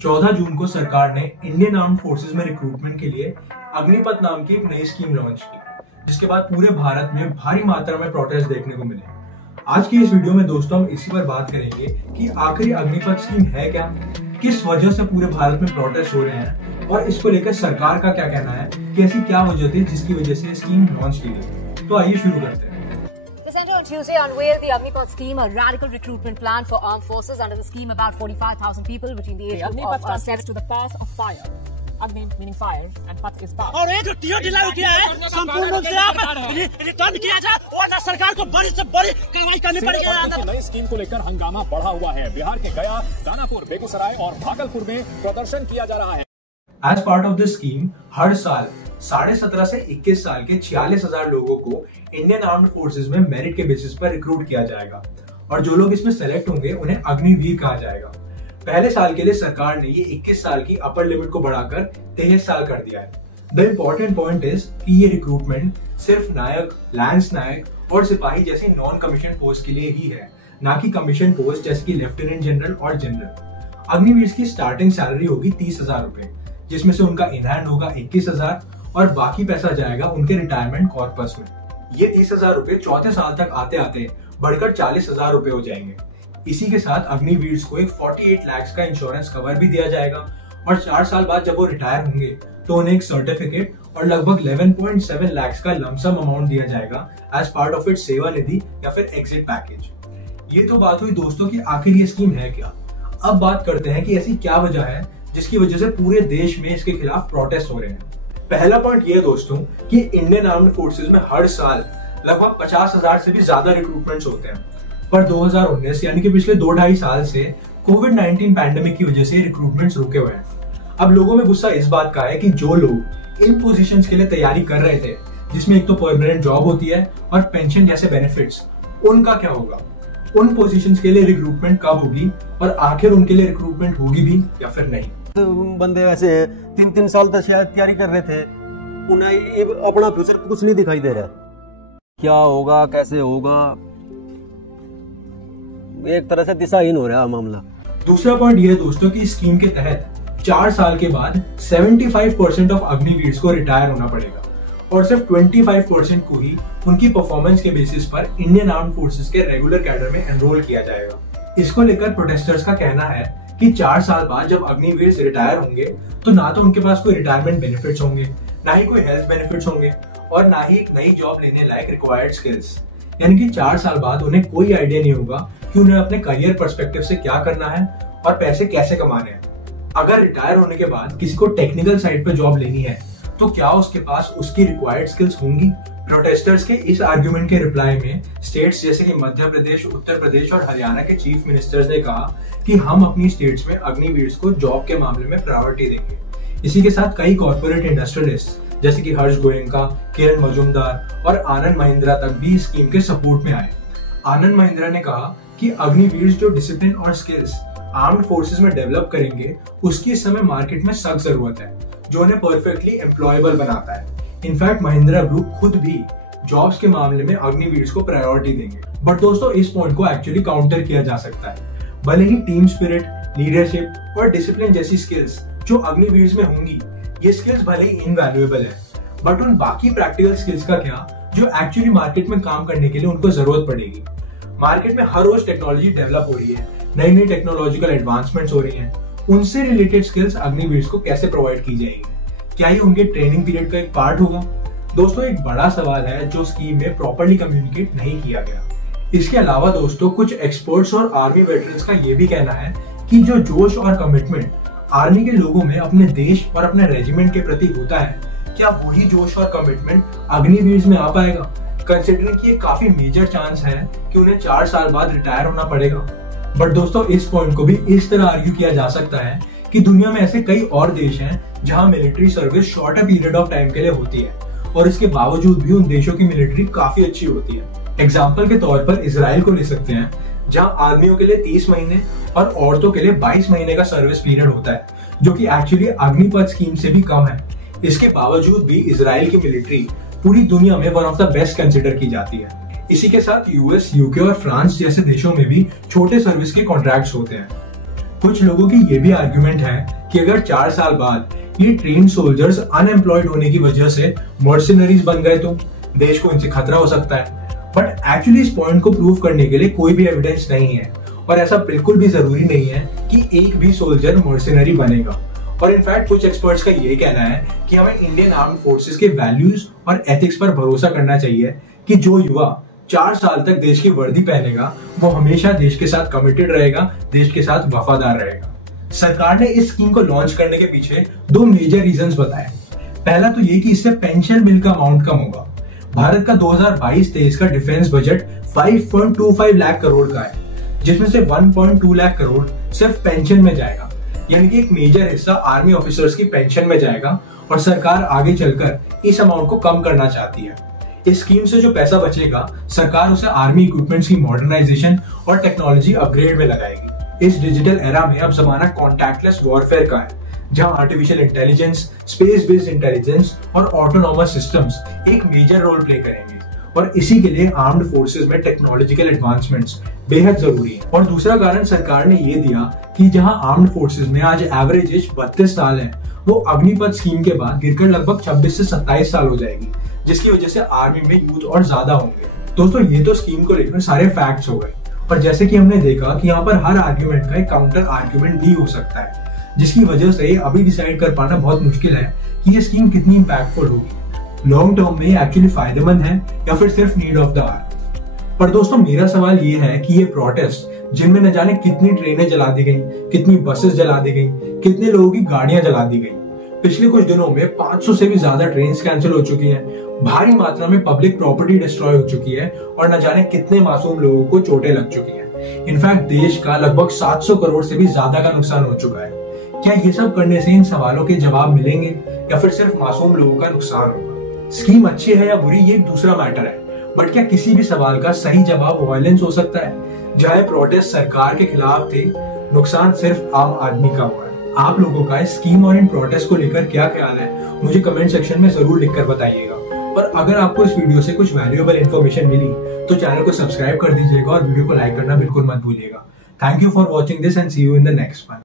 14 जून को सरकार ने इंडियन आर्म्ड फोर्सेज में रिक्रूटमेंट के लिए अग्निपथ नाम की एक नई स्कीम लॉन्च की, जिसके बाद पूरे भारत में भारी मात्रा में प्रोटेस्ट देखने को मिले। आज की इस वीडियो में दोस्तों हम इसी पर बात करेंगे कि आखिर अग्निपथ स्कीम है क्या, किस वजह से पूरे भारत में प्रोटेस्ट हो रहे हैं और इसको लेकर सरकार का क्या कहना है कि ऐसी क्या वजह थी जिसकी वजह से स्कीम लॉन्च की गई। तो आइए शुरू करते हैं। The Centre on Tuesday unveiled the Agnipath scheme, a radical recruitment plan for armed forces. Under the scheme, about 45,000 people between the age of 7 to the path of fire. Agni meaning fire and path is path. और एक TO ढिलाई किया है, संपूर्ण रूप से आप return किया जाए और सरकार को बड़ी से बड़ी कार्रवाई करनी पड़ेगी। नई स्कीम को लेकर हंगामा बढ़ा हुआ है। बिहार के गया, दानापुर, बेगूसराय और भागलपुर में प्रदर्शन किया जा रहा है। As part of this scheme हर साल 17.5 से 21 साल के 46,000 लोगों को इंडियन आर्म्ड फोर्सेज में मेरिट के बेसिस पर रिक्रूट किया जाएगा और जो लोग इसमें सेलेक्ट होंगे उन्हें अग्निवीर कहा जाएगा। पहले साल के लिए सरकार ने ये 21 साल की अपर लिमिट को बढ़ाकर 23 साल कर दिया है। द इम्पोर्टेंट पॉइंट इज कि ये रिक्रूटमेंट सिर्फ नायक, लैंस नायक और सिपाही जैसी नॉन कमीशन पोस्ट के लिए ही है, ना कि कमीशन पोस्ट जैसे कि लेफ्टिनेंट जनरल और जनरल। अग्निवीर की स्टार्टिंग सैलरी होगी 30,000 रुपए, जिसमें से उनका इन हैंड होगा 21,000 और बाकी पैसा जाएगा उनके रिटायरमेंट कॉर्पस में। ये 30,000 रुपए चौथे साल तक आते आते बढ़कर 40,000 रुपए हो जाएंगे। इसी के साथ अग्निवीर को एक 48 लाख का इंश्योरेंस कवर भी दिया जाएगा और 4 साल बाद जब वो रिटायर होंगे तो उन्हें एक सर्टिफिकेट और लगभग 11.7 लाख का लमसम अमाउंट दिया जाएगा एज पार्ट ऑफ इट्स सेवा निधि या फिर एग्जिट पैकेज। ये तो बात हुई दोस्तों कि आखिर ये स्कीम है क्या। अब बात करते हैं कि ऐसी क्या वजह है जिसकी वजह से पूरे देश में इसके खिलाफ प्रोटेस्ट हो रहे हैं। पहला पॉइंट ये है दोस्तों कि इंडियन आर्म्ड फोर्सेज में हर साल लगभग 50,000 से भी ज्यादा रिक्रूटमेंट्स होते हैं, पर 2019 यानी कि पिछले 2-2.5 साल से कोविड-19 पैंडेमिक की वजह से रिक्रूटमेंट्स रुके हुए हैं। अब लोगों में गुस्सा इस बात का है कि जो लोग इन पोजीशंस के लिए तैयारी कर रहे थे, जिसमें एक तो परमानेंट जॉब होती है और पेंशन जैसे बेनिफिट्स, उनका क्या होगा। उन पोजीशंस के लिए रिक्रूटमेंट कब होगी और आखिर उनके लिए रिक्रूटमेंट होगी भी या फिर नहीं। तो बंदे वैसे 3-3 साल तक शायद तैयारी कर रहे थे, उन्हें अपना फ्यूचर कुछ नहीं दिखाई दे रहा। क्या होगा, कैसे होगा, एक तरह से दिशाहीन हो रहा है मामला। दूसरा पॉइंट ये है दोस्तों कि इस स्कीम के तहत 4 साल के बाद 75% ऑफ अग्निवीर को रिटायर होना पड़ेगा और सिर्फ 25% को ही उनकी परफॉर्मेंस के बेसिस पर इंडियन आर्म्ड फोर्सेज के रेगुलर कैडर में एनरोल किया जाएगा। इसको लेकर प्रोटेस्टर्स का कहना है कि 4 साल बाद जब अग्निवीर से रिटायर होंगे तो ना तो उनके पास कोई रिटायरमेंट बेनिफिट्स होंगे, ना ही कोई हेल्थ बेनिफिट्स होंगे और ना ही एक नई जॉब लेने लायक रिक्वायर्ड स्किल्स। यानी कि 4 साल बाद उन्हें कोई आइडिया नहीं होगा कि उन्हें अपने करियर पर्सपेक्टिव से क्या करना है और पैसे कैसे कमाने हैं। अगर रिटायर होने के बाद किसी को टेक्निकल साइड पर जॉब लेनी है तो क्या उसके पास उसकी रिक्वायर्ड स्किल्स होंगी। प्रोटेस्टर्स के इस आर्ग्यूमेंट के रिप्लाई में स्टेट्स जैसे कि मध्य प्रदेश, उत्तर प्रदेश और हरियाणा के चीफ मिनिस्टर्स ने कहा कि हम अपनी स्टेट्स में अग्निवीर को जॉब के मामले में प्रायोरिटी देंगे। इसी के साथ कई कॉर्पोरेट इंडस्ट्रियलिस्ट जैसे कि हर्ष गोयनका, किरण मजूमदार और आनंद महिंद्रा तक भी इस स्कीम के सपोर्ट में आए। आनंद महिंद्रा ने कहा कि अग्निवीर जो डिसिप्लिन और स्किल्स आर्म्ड फोर्सेज में डेवलप करेंगे उसकी इस समय मार्केट में सख्त जरूरत है, जो उन्हें परफेक्टली एम्प्लॉयबल बनाता है। इनफैक्ट महिंद्रा ग्रुप खुद भी जॉब्स के मामले में अग्निवीर को प्रायोरिटी देंगे। बट दोस्तों इस पॉइंट को एक्चुअली काउंटर किया जा सकता है। भले ही टीम स्पिरिट, लीडरशिप और डिसिप्लिन जैसी स्किल्स जो अग्निवीर में होंगी, ये स्किल्स भले ही इनवैल्यूएबल है, बट उन बाकी प्रैक्टिकल स्किल्स का क्या जो एक्चुअली मार्केट में काम करने के लिए उनको जरूरत पड़ेगी। मार्केट में हर रोज टेक्नोलॉजी डेवलप हो रही है, नई नई टेक्नोलॉजिकल एडवांसमेंट्स हो रही हैं, उनसे रिलेटेड स्किल्स अग्निवीर को कैसे प्रोवाइड की जाएगी। क्या ये उनके ट्रेनिंग पीरियड का एक पार्ट होगा। दोस्तों एक बड़ा सवाल है जो स्कीम में प्रॉपर्ली कम्युनिकेट नहीं किया गया। इसके अलावा दोस्तों कुछ एक्सपर्ट्स और आर्मी वेटरन्स का ये भी कहना है कि जो जोश और कमिटमेंट आर्मी के लोगों में अपने देश और अपने रेजिमेंट के प्रति होता है, क्या वही जोश और कमिटमेंट अग्निवीर में आ पाएगा, कंसिडरिंग कि ये काफी मेजर चांस है कि उन्हें 4 साल बाद रिटायर होना पड़ेगा। बट दोस्तों इस पॉइंट को भी इस तरह आर्ग्यू किया जा सकता है कि दुनिया में ऐसे कई और देश हैं जहां military service shorter period of time के लिए होती है और इसके बावजूद भी उन देशों की मिलिट्री काफी अच्छी होती है। एग्जाम्पल के तौर पर इजराइल को ले सकते हैं, जहां आदमियों के लिए 30 महीने और औरतों के लिए 22 महीने का सर्विस पीरियड होता है, जो कि एक्चुअली अग्निपथ स्कीम से भी कम है। इसके बावजूद भी इजराइल की मिलिट्री पूरी दुनिया में one of the best consider की जाती है। इसी के साथ यूएस, यूके और फ्रांस जैसे देशों में भी छोटे सर्विस के कॉन्ट्रैक्ट्स होते हैं। कुछ लोगों की ये भी आर्ग्यूमेंट है कि अगर 4 साल बाद ये ट्रेन सोल्जर्स अनएम्प्लॉयड होने की वजह से मर्सिनरीज बन गए तो देश को इनसे खतरा हो सकता है। बट एक्चुअली इस पॉइंट को प्रूव करने के लिए कोई भी एविडेंस नहीं है और ऐसा बिल्कुल भी जरूरी नहीं है कि एक भी सोल्जर मर्सिनरी बनेगा। और इनफैक्ट कुछ एक्सपर्ट्स का ये कहना है कि हमें इंडियन आर्म्ड फोर्सेस के वैल्यूज और एथिक्स पर भरोसा करना चाहिए कि जो युवा 4 साल तक देश की वर्दी पहनेगा वो हमेशा देश के साथ कमिटेड रहेगा, देश के साथ वफादार रहेगा। सरकार ने इस स्कीम को लॉन्च करने के पीछे 2 मेजर रीजंस बताए। पहला तो ये कि इससे पेंशन बिल का अमाउंट कम होगा। भारत का 2022-23 का डिफेंस बजट 5.25 लाख करोड़ का है, जिसमें से 1.2 लाख करोड़ सिर्फ पेंशन में जाएगा, यानी कि एक मेजर हिस्सा आर्मी ऑफिसर्स की पेंशन में जाएगा और सरकार आगे चलकर इस अमाउंट को कम करना चाहती है। इस स्कीम से जो पैसा बचेगा सरकार उसे आर्मी इक्विपमेंट्स की मॉडर्नाइजेशन और टेक्नोलॉजी अपग्रेड में लगाएगी। इस डिजिटल एरा में अब जमाना कॉन्टैक्टलेस वॉरफेयर का है, जहां artificial intelligence, space based intelligence और ऑटोनॉमस सिस्टम्स एक मेजर रोल प्ले करेंगे और इसी के लिए आर्म्ड फोर्सेस में टेक्नोलॉजिकल एडवांसमेंट्स बेहद जरूरी है। और दूसरा कारण सरकार ने ये दिया कि जहां आर्म्ड फोर्सेस में आज एवरेज एज 32 साल है, वो अग्निपथ स्कीम के बाद गिरकर लगभग 26 से 27 साल हो जाएगी, जिसकी वजह से आर्मी में यूथ और ज्यादा होंगे। दोस्तों ये तो स्कीम को लेकर सारे फैक्ट्स हो गए, और जैसे कि हमने देखा कि यहाँ पर हर आर्ग्यूमेंट का एक काउंटर आर्ग्यूमेंट भी हो सकता है, जिसकी वजह से अभी डिसाइड कर पाना बहुत मुश्किल है कि ये स्कीम कितनी इंपैक्टफुल होगी, लॉन्ग टर्म में एक्चुअली फायदेमंद है या फिर सिर्फ नीड ऑफ द आवर। पर दोस्तों मेरा सवाल ये है कि ये प्रोटेस्ट जिनमें न जाने कितनी ट्रेनें जला दी गई, कितनी बसेस जला दी गई, कितने लोगों की गाड़ियां जला दी गई, पिछले कुछ दिनों में 500 से भी ज्यादा ट्रेन कैंसिल हो चुकी हैं, भारी मात्रा में पब्लिक प्रॉपर्टी डिस्ट्रॉय हो चुकी है और न जाने कितने मासूम लोगों को चोटें लग चुकी हैं। इनफैक्ट देश का लगभग 700 करोड़ से भी ज्यादा का नुकसान हो चुका है। क्या ये सब करने से इन सवालों के जवाब मिलेंगे या फिर सिर्फ मासूम लोगों का नुकसान होगा? स्कीम अच्छी है या बुरी ये एक दूसरा मैटर है, बट क्या किसी भी सवाल का सही जवाब वायलेंस हो सकता है? जहां प्रोटेस्ट सरकार के खिलाफ थे, नुकसान सिर्फ आम आदमी का हुआ है। आप लोगों का इस स्कीम और इन प्रोटेस्ट को लेकर क्या ख्याल है, मुझे कमेंट सेक्शन में जरूर लिखकर बताइएगा। और अगर आपको इस वीडियो से कुछ वैल्यूएबल इन्फॉर्मेशन मिली तो चैनल को सब्सक्राइब कर दीजिएगा और वीडियो को लाइक करना बिल्कुल मत भूलिएगा। Thank you for watching this and see you in the next one.